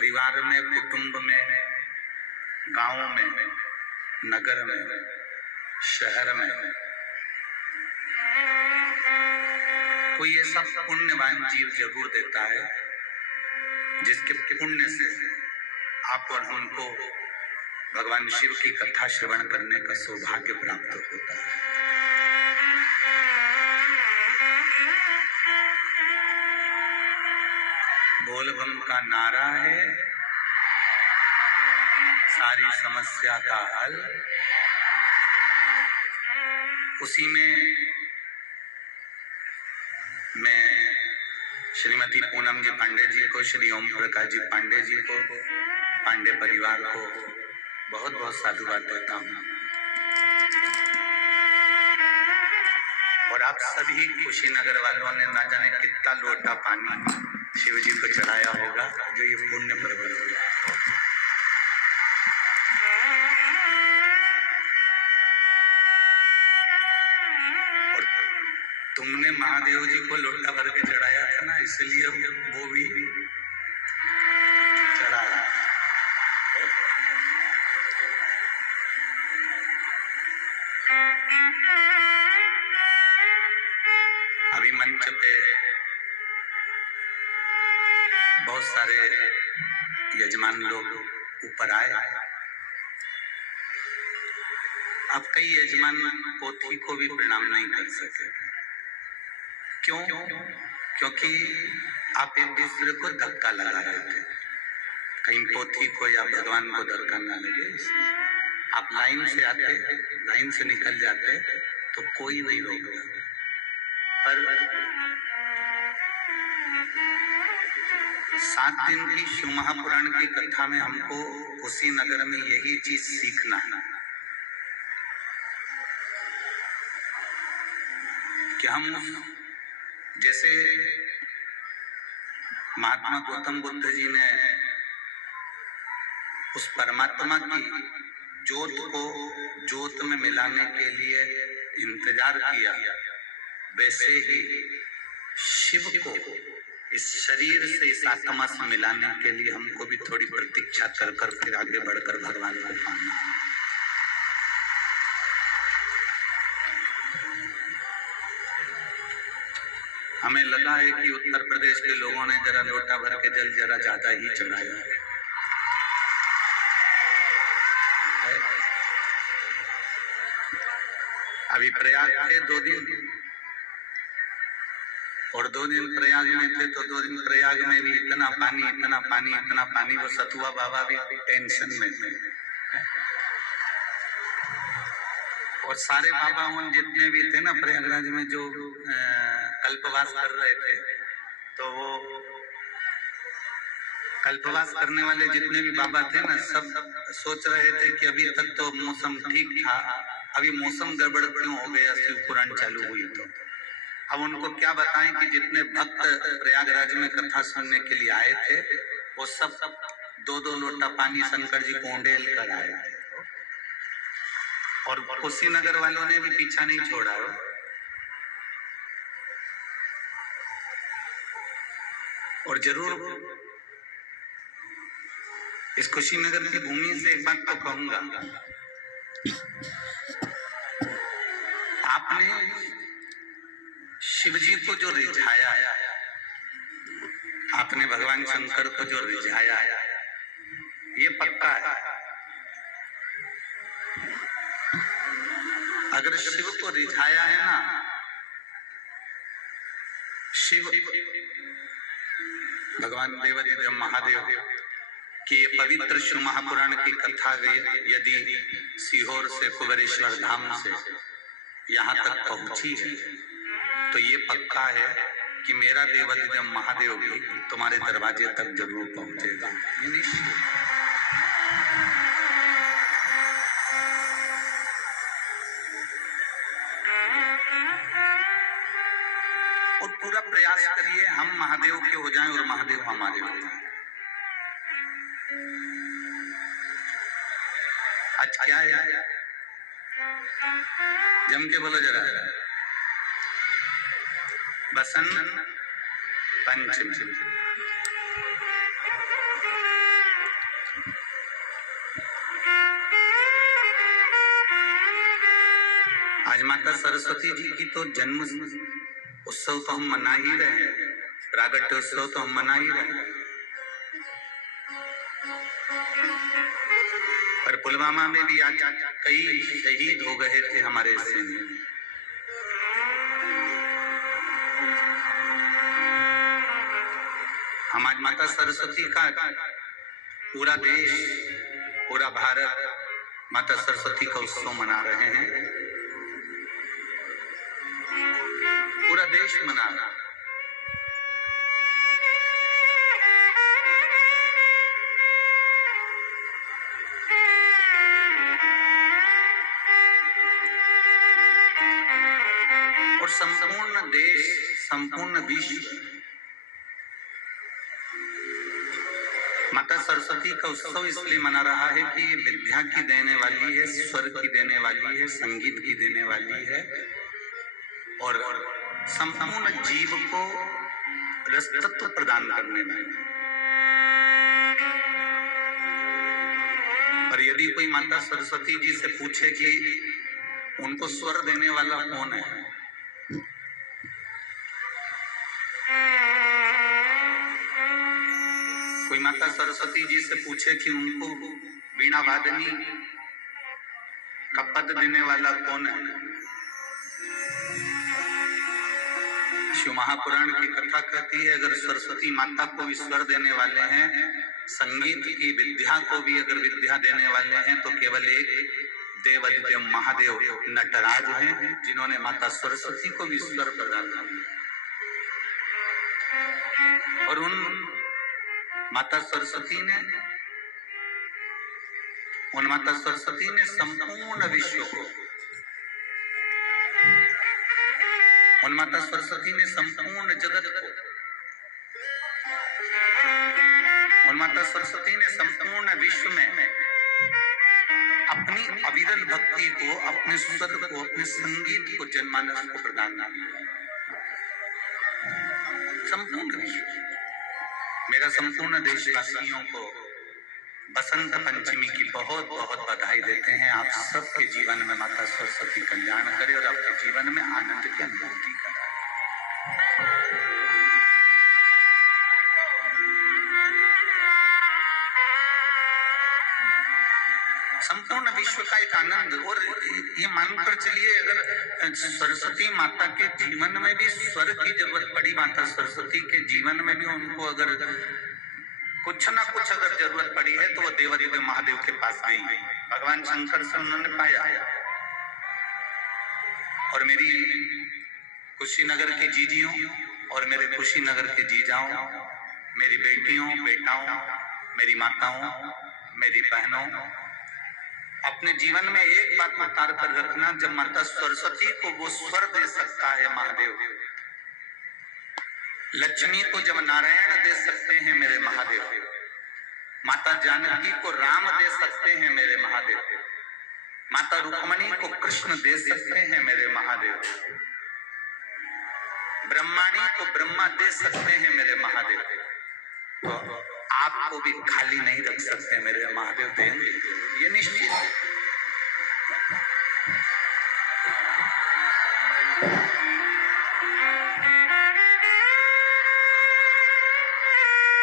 परिवार में, कुटुंब में, गांव में, नगर में, शहर में कोई ऐसा पुण्यवान जीव जरूर देता है जिसके पुण्य से आप और हमको भगवान शिव की कथा श्रवण करने का सौभाग्य प्राप्त होता है। बोल बम का नारा है सारी समस्या का हल। उसी में मैं श्रीमती पूनम जी पांडे जी को, श्री ओम प्रकाश जी पांडे जी को, पांडे परिवार को बहुत बहुत साधुवाद देता हूँ। और आप सभी कुशीनगर वालों ने ना जाने कितना लोटा पानी शिव जी को चढ़ाया होगा, जो ये पुण्य प्रबल होगा। और तुमने महादेव जी को लोटा भर के चढ़ाया था ना, इसलिए वो भी चढ़ाया। अभी मंच पे बहुत सारे यजमान लोग ऊपर आए। अब कई यजमान पोथी को भी प्रणाम नहीं कर सके। क्यों? क्योंकि आप एक दूसरे को धक्का लगा रहे थे, कहीं पोथी को या भगवान को धक्का ना लगे। आप लाइन से आते, लाइन से निकल जाते तो कोई नहीं रोकता। पर 7 दिन की शिव महापुराण की कथा में हमको कुशीनगर में यही चीज सीखना है कि हम जैसे महात्मा गौतम बुद्ध जी ने उस परमात्मा की ज्योत को ज्योत में मिलाने के लिए इंतजार किया, वैसे ही शिव को इस शरीर से, इस आत्मा से मिलाने के लिए हमको भी थोड़ी प्रतीक्षा कर कर फिर आगे बढ़कर भगवान को पाना है। हमें लगा है कि उत्तर प्रदेश के लोगों ने जरा लोटा भर के जल जरा ज्यादा ही चढ़ाया है। अभी प्रयाग थे 2 दिन, और 2 दिन प्रयाग में थे तो 2 दिन प्रयाग में भी इतना पानी, इतना पानी, इतना पानी। वो सतुआ बाबा भी टेंशन में थे। और सारे बाबा उन जितने भी थे ना प्रयागराज में जो कल्पवास कर रहे थे, तो वो कल्पवास करने वाले जितने भी बाबा थे ना, सब सोच रहे थे कि अभी तक तो मौसम ठीक था, अभी मौसम गड़बड़ क्यों हो गया शिव पुराण चालू हुई तो। अब उनको क्या बताएं कि जितने भक्त प्रयागराज में कथा सुनने के लिए आए थे, वो सब 2-2 लोटा पानी शंकर जी को उंडेल कर आए थे। और कुशीनगर वालों ने भी पीछा नहीं छोड़ा। और जरूर इस कुशीनगर की भूमि से एक बात तो कहूंगा, आपने शिव जी को जो रिझाया है, आपने भगवान शंकर को जो रिझाया है, ये पक्का है। अगर शिव को रिझाया है ना, शिव भगवान देवादिदेव महादेव कि ये पवित्र शिव महापुराण की कथा यदि सीहोर से, कुबेरेश्वर धाम से यहाँ तक पहुंची है, तो ये पक्का है कि मेरा देवादिदेव महादेव भी तुम्हारे दरवाजे तक जरूर पहुंचेगा। ये निश्चित है। और पूरा प्रयास करिए हम महादेव के हो जाएं और महादेव हमारे हो जाएं। आज क्या है? जम के बोलो जरा। बसंत पंचमी। आज माता सरस्वती जी की तो जन्म उत्सव तो हम मना ही रहे हैं, प्रागट्य उत्सव तो हम मना ही रहे हैं, पर पुलवामा में भी आज कई शहीद हो गए थे हमारे सैनिक। हम आज माता सरस्वती का पूरा देश, पूरा भारत माता सरस्वती का उत्सव मना रहे हैं, पूरा देश मना रहा है। और संपूर्ण देश, संपूर्ण विश्व माता सरस्वती का उत्सव इसलिए मना रहा है कि ये विद्या की देने वाली है, स्वर की देने वाली है, संगीत की देने वाली है और संपूर्ण जीव को रसतत्व प्रदान करने वाली है। और यदि कोई माता सरस्वती जी से पूछे कि उनको स्वर देने वाला कौन है, कोई माता सरस्वती जी से पूछे कि उनको वीणा वादनी का पद देने वाला कौन है, शिव महापुराण की कथा कहती है अगर सरस्वती माता को भी स्वर देने वाले हैं, संगीत की विद्या को भी अगर विद्या देने वाले हैं, तो केवल एक देवाधिदेव महादेव नटराज हैं, जिन्होंने माता सरस्वती को भी स्वर प्रदान किया। और उन माता सरस्वती ने संपूर्ण विश्व को, उन माता सरस्वती ने संपूर्ण जगत को, उन माता सरस्वती ने संपूर्ण विश्व में अपनी अविरल भक्ति को, अपने स्वर को, अपने संगीत को, जनमानस को प्रदान किया। संपूर्ण विश्व, मेरा संपूर्ण देशवासियों को बसंत पंचमी की बहुत बहुत बधाई देते हैं। आप सबके जीवन में माता सरस्वती कल्याण करे और आपके जीवन में आनंद की अनुभूति कराए। संपूर्ण विश्व का एक आनंद। और ये मानकर चलिए अगर सरस्वती माता के जीवन में भी स्वर की जरूरत पड़ी, माता सरस्वती के जीवन में भी उनको अगर कुछ ना कुछ अगर जरूरत पड़ी है, तो वो देवाधिदेव महादेव के पास आई, भगवान शंकर से उन्होंने पाया। और मेरी कुशीनगर के जीजियों और मेरे कुशीनगर के जीजाओं, मेरी बेटियों, बेटाओं, मेरी माताओं, मेरी बहनों, अपने जीवन में एक बात उतार कर रखना, जब माता सरस्वती को वो स्वर दे सकता है महादेव, लक्ष्मी को जब नारायण दे सकते हैं मेरे महादेव, माता जानकी को राम दे सकते हैं मेरे महादेव, माता रुक्मणी को कृष्ण दे सकते हैं मेरे महादेव, ब्रह्माणी को ब्रह्मा दे सकते हैं मेरे महादेव, तो आपको भी खाली नहीं रख सकते मेरे महादेव, देंगे, ये निश्चित है।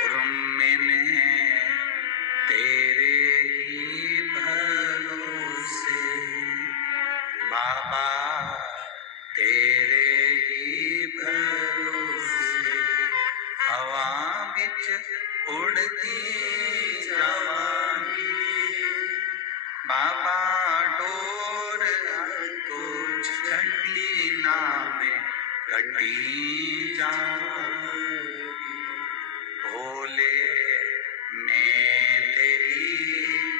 और मैंने तेरे ही भरोसे बाबा, तेरे ही भरोसे हवा बिच उड़ती जावांगी, बाबा डोर तो छड़ी नामे कटी जावांगी, भोले मैं तेरी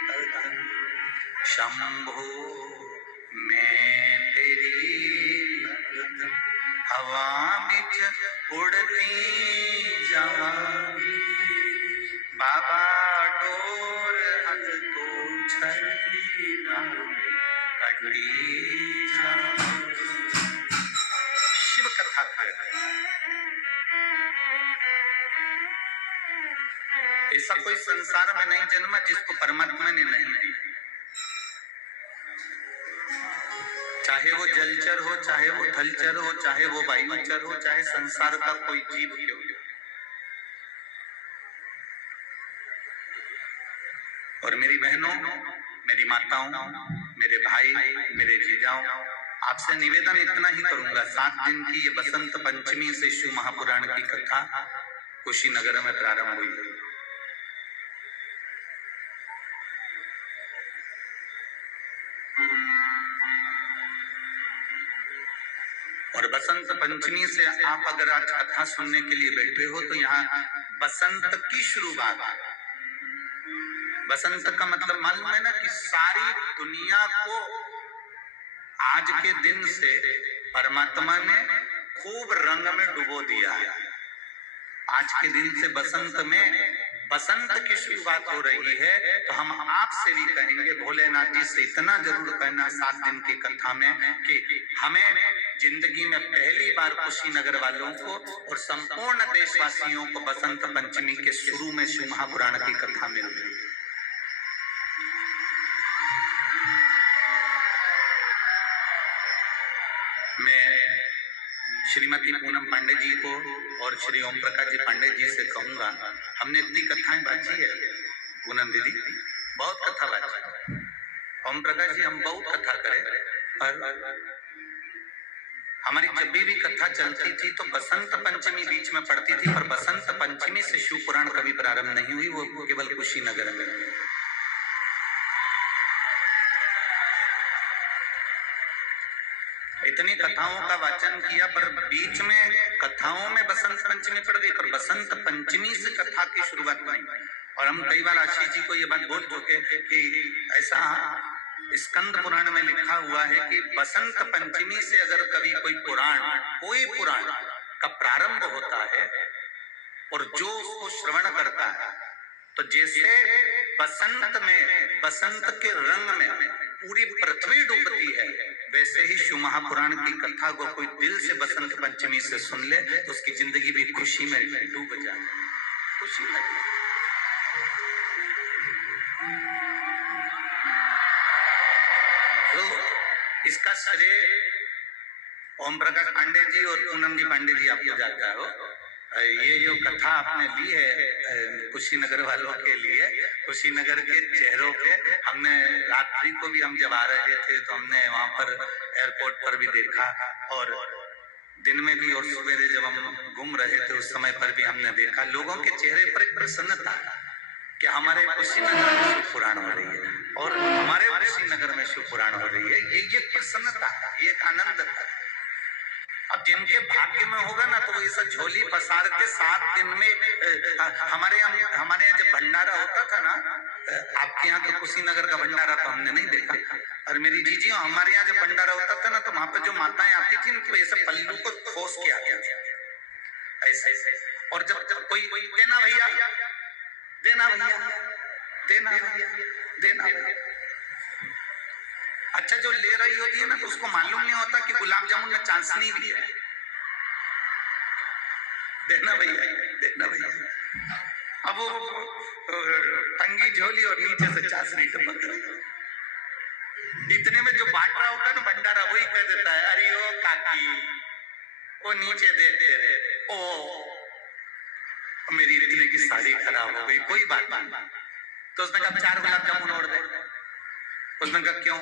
भगत, शंभो मैं तेरी भगत, हवा बिच उड़ती जावांगी, बाबा डोर तो छड़ी नामे कटी जावांगी। शिव कथा कर ऐसा कोई संसार में नहीं जन्मा जिसको परमात्मा ने नहीं दिया। चाहे वो जलचर हो, चाहे वो थलचर हो, चाहे वो वायुचर हो, चाहे संसार का कोई जीव क्यों हो। और मेरी बहनों, मेरी माताओं, मेरे भाई, मेरे जीजाओं, आपसे निवेदन इतना ही करूंगा, 7 दिन की ये बसंत पंचमी से शिव महापुराण की कथा कुशीनगर में प्रारंभ हुई है। और बसंत पंचमी से आप अगर आज कथा सुनने के लिए बैठे हो तो यहाँ बसंत की शुरुआत। बसंत का मतलब मालूम है ना कि सारी दुनिया को आज के दिन से परमात्मा ने खूब रंग में डुबो दिया है। आज के दिन से बसंत में बसंत की शुरुआत हो रही है। तो हम आपसे भी कहेंगे, भोलेनाथ जी से इतना जरूर कहना 7 दिन की कथा में कि हमें जिंदगी में पहली बार कुशीनगर वालों को और संपूर्ण देशवासियों को बसंत पंचमी के शुरू में शिव महापुराण की कथा मिल रही है। मैं श्रीमती पूनम पांडे जी को और श्री ओम प्रकाश जी पांडे जी से कहूंगा, हमने इतनी कथाएं बाजी है, पूनम दीदी बहुत कथा बाजी, ओम प्रकाश जी हम बहुत कथा करें, पर हमारी जब भी कथा चलती थी तो बसंत पंचमी बीच में पड़ती थी, पर बसंत पंचमी से शिव पुराण कभी प्रारंभ नहीं हुई, वो केवल कुशीनगर में। इतनी कथाओं का वाचन किया, पर बीच में कथाओं में बसंत पंचमी पड़ गई, पर बसंत पंचमी से कथा की शुरुआत नहीं। और हम कई बार आशीष जी को ये बात बोल चुके कि ऐसा स्कंद पुराण में लिखा हुआ है कि बसंत पंचमी से अगर कभी कोई पुराण का प्रारंभ होता है और जो उसको श्रवण करता है, तो जैसे बसंत में बसंत के रंग में पूरी पृथ्वी डूबती है, वैसे ही शिव महापुराण की कथा को कोई दिल से बसंत पंचमी से सुन ले तो उसकी जिंदगी भी खुशी में डूब जाए, खुशी लगे। तो इसका श्रेय ओम प्रकाश पांडे जी और पूनम जी पांडे जी आपको जाता हो। ये जो कथा आपने ली है कुशीनगर वालों के लिए, कुशीनगर के चेहरों पे, हमने रात्रि को भी हम जब आ रहे थे तो हमने वहां पर एयरपोर्ट पर भी देखा, और दिन में भी और सवेरे जब हम घूम रहे थे उस समय पर भी हमने देखा, लोगों के चेहरे पर एक प्रसन्नता कि हमारे कुशीनगर में शिव पुराण हो रही है और हमारे कुशीनगर में शिव पुराण हो रही है। ये प्रसन्नता, ये आनंद था। अब जिनके भाग्य में होगा ना तो वो ऐसा झोली पसार के 7 दिन में हमारे यहाँ जब भंडारा होता था ना, आपके यहाँ तो कुशीनगर का भंडारा तो हमने नहीं देखा, और मेरी जीजी हमारे यहाँ जब भंडारा होता था ना तो वहां पर जो माताएं आती थी ना तो ऐसे पल्लू को खोस के आती थी ऐसे, और जब कोई देना भैया देना भैया देना भैया देना भैया, अच्छा जो ले रही होती है ना तो उसको मालूम नहीं होता कि गुलाब जामुन में चाशनी भी है, देना भैया देना भैया। अब वो टंगी झोली और नीचे से चाशनी टपक रही, इतने में जो बांट रहा होता है ना भंडारा, वही कह देता है, अरे ओ काकी वो नीचे देते रहे, ओ मेरी इतने की साड़ी खराब हो गई, कोई बात नहीं। तो उसने कहा 4 गुलाब जामुन और दे। उसने कहा क्यों?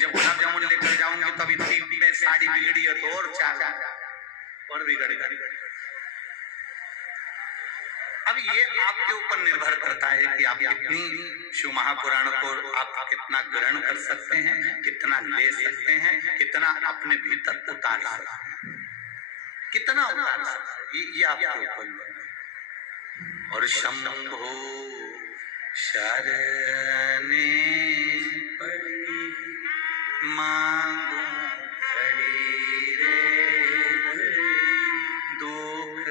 जब गुलाब जामुन लेकर जाऊंगी तो अभी 3 में साड़ी बिगड़ी है तो और 4 और बिगड़ गई। अब ये आपके ऊपर निर्भर करता है कि आप कितनी शिव महापुराण को आप कितना ग्रहण कर सकते हैं, कितना ले सकते हैं, कितना अपने भीतर उतार सकते हैं, कितना उतार सकते हैं, ये आपके ऊपर। और शंभो शरणे पड़ी मांगो खड़ी रे दुख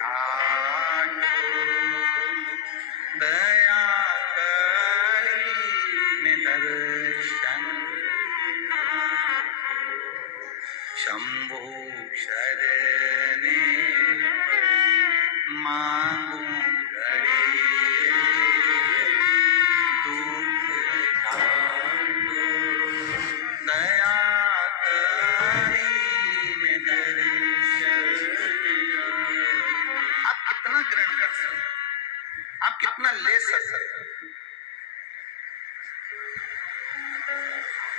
काटो दया करी निदर्शन शंभो शरणे मांगो खड़ी ले सकते हैं।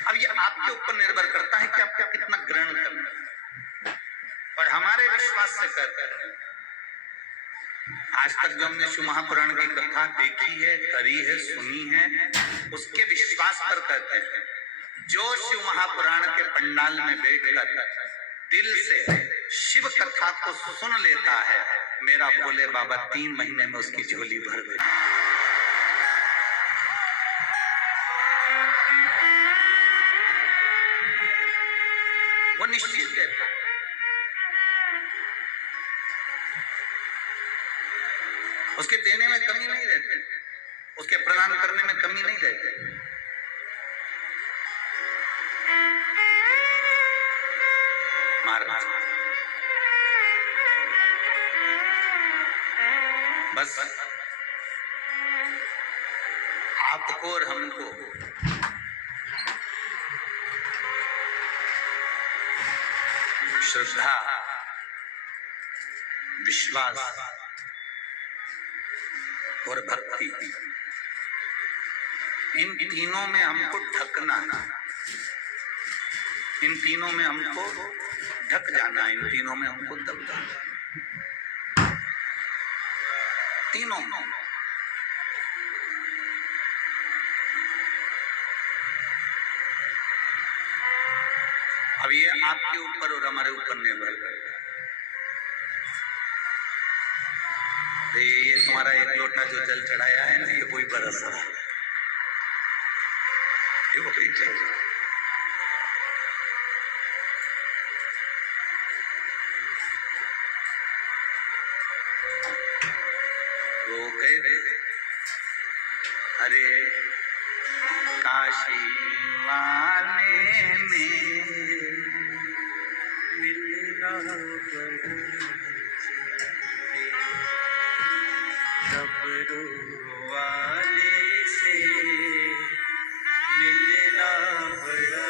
अब ये आपके ऊपर निर्भर करता है कि आपको कितना ग्रहण करना है। और हमारे विश्वास से कहते हैं, आज तक जो हमने शिव महापुराण की कथा देखी है, करी है, सुनी है, उसके विश्वास पर कहते हैं, जो शिव महापुराण के पंडाल में बैठकर दिल से शिव कथा को सुन लेता है, मेरा भोले बाबा 3 महीने में उसकी झोली भर देते हैं। वो निश्चित देता है। उसके देने में कमी नहीं रहती, उसके प्रदान करने में कमी नहीं रहती। महाराज बस आपको और हमको श्रद्धा, विश्वास और भक्ति, इन तीनों में हमको ढकना, इन तीनों में हमको ढक जाना, इन तीनों में हमको दब जाना, तीनों में। अब ये आपके ऊपर और हमारे ऊपर निर्भर करता है। तो ये तुम्हारा एक लोटा जो जल चढ़ाया है ना, ये कोई बरस रहा है, ये वो कोई चल रहा है। वो कह दे, अरे काशी वाले ने मिलना डमरू वाले से मिलना बड़ा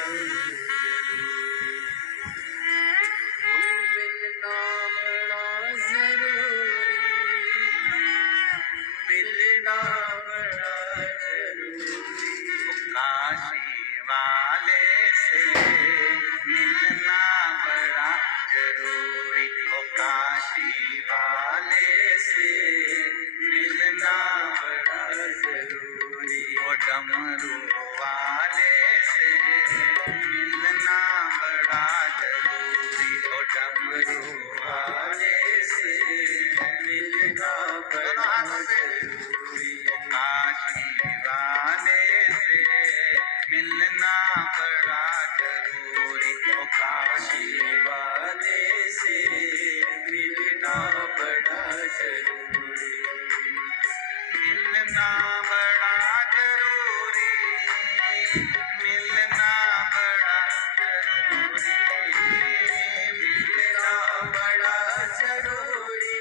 मिलना बड़ा जरूरी, मिलना बड़ा जरूरी, काशी वाले से मिलना बड़ा जरूरी, काशी वाले से मिलना बड़ा जरूरी, डमरू वाले से मिलना बड़ा जरूरी, डमरू वाले से मिलना बड़ा जरूरी, काशी वाले से मिलना बड़ा जरूरी, काशी वाले से मिलना बड़ा जरूरी, मिलना बड़ा जरूरी, मिलना बड़ा जरूरी, मिलना बड़ा जरूरी,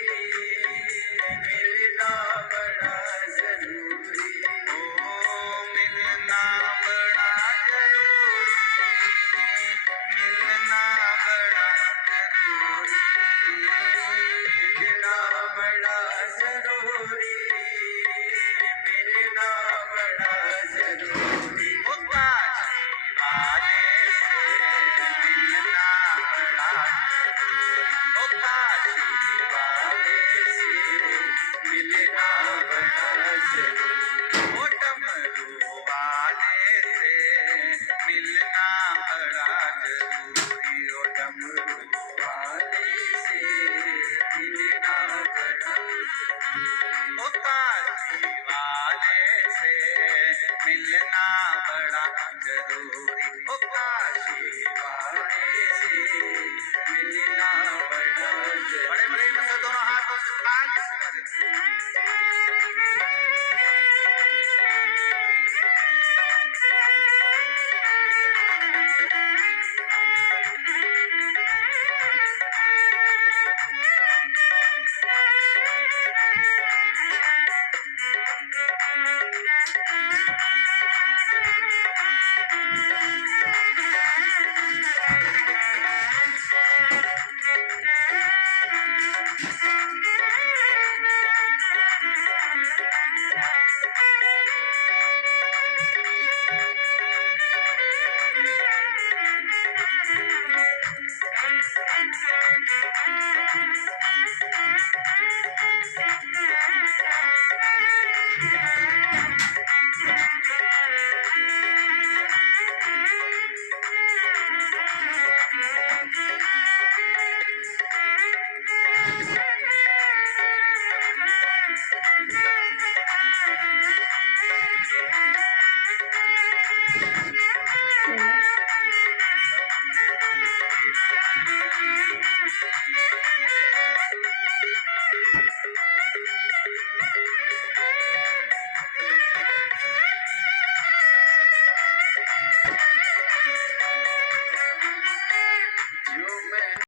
मिलना बड़ा जरूरी, ओ मिलना बड़ा जरूरी, मिलना बड़ा जरूरी, मिलना बड़ा जरूरी, मिलना बड़ा जरूरी, ओ काशी वाले से मिलना बड़ा जरूरी, ओ काशी वाले से मिलना बड़ा जरूरी, ओ डमरू वाले से मिलना बड़ा जरूरी, ओ डमरू वाले से मिलना बड़ा जरूरी, ओ काशी वाले से मिलना बड़ा जरूरी, ओ काशी